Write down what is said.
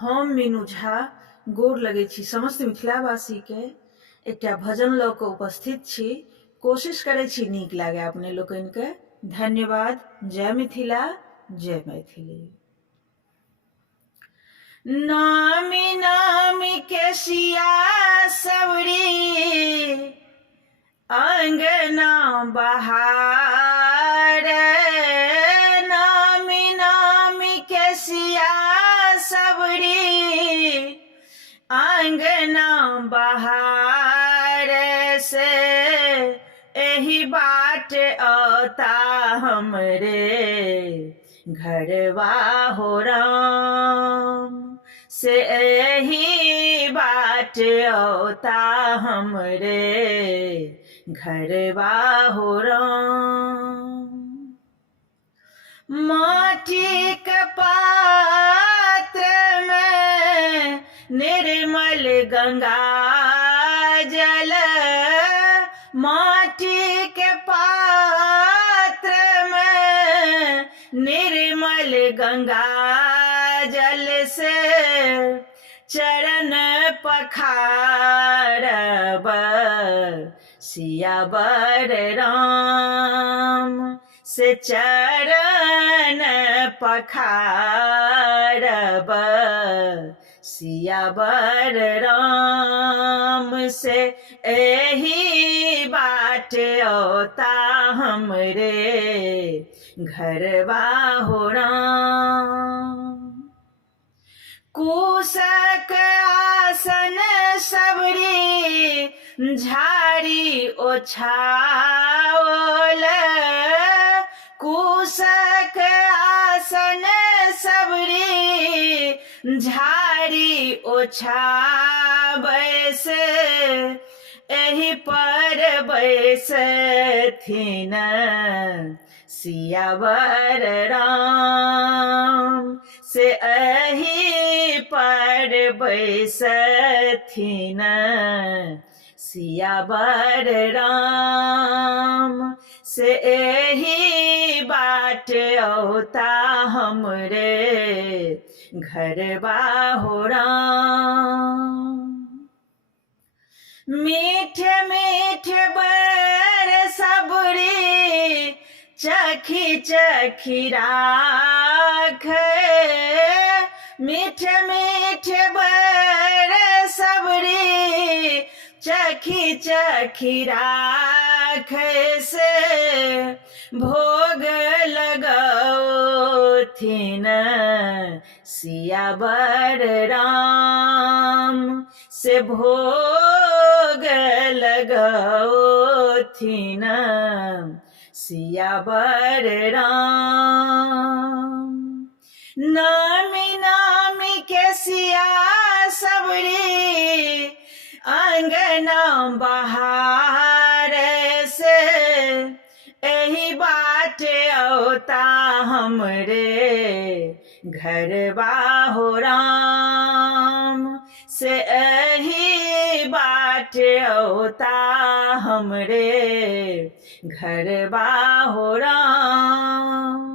हम मीनू झा गोर लगै छी समस्त मिथिलावासी के एकटा भजन लऽ कऽ उपस्थित छी। कोशिश करै छी नीक लागे अपने लोकनि के। धन्यवाद। जय मिथिला, जय मैथिली। नामी नामी के सिया सबरी अंगना बहार, नामी नामी के सिया सबरी अंगना बहार से एही बाट औता हमरे घरवा हो राम, से एही बाट औता हमरे घरवा हो राम। माटी के पात्र में निर्मल गंगा जल, माटी के पात्र में निर्मल गंगा जल से चरण पखारब सियावर राम, से चरण पखारब सियावर राम, से एही बाट औता हमरे घरवा हो राम। कुशक आसन सबरी झाड़ी ओछाओल, कुशक आसन सबरी झाड़ी ओछाबै से एही पर बैसथिन सियावर राम, से एही पर बैसथिन सियावर राम, से एही बाट औता हमरे घरवा हो राम। मीठे मीठे बर सबरी चखी चखी राख, मीठे मीठे बर सबरी चखी चखी राख, से भोग लगौथिन सियावर राम, से भोग लगौथिन सियावर राम। नामी नामी के सिया सबरी अंगना बहार से एही बाट औता हमरे घरवा हो राम, से एही बाट औता हमरे घरवा हो राम।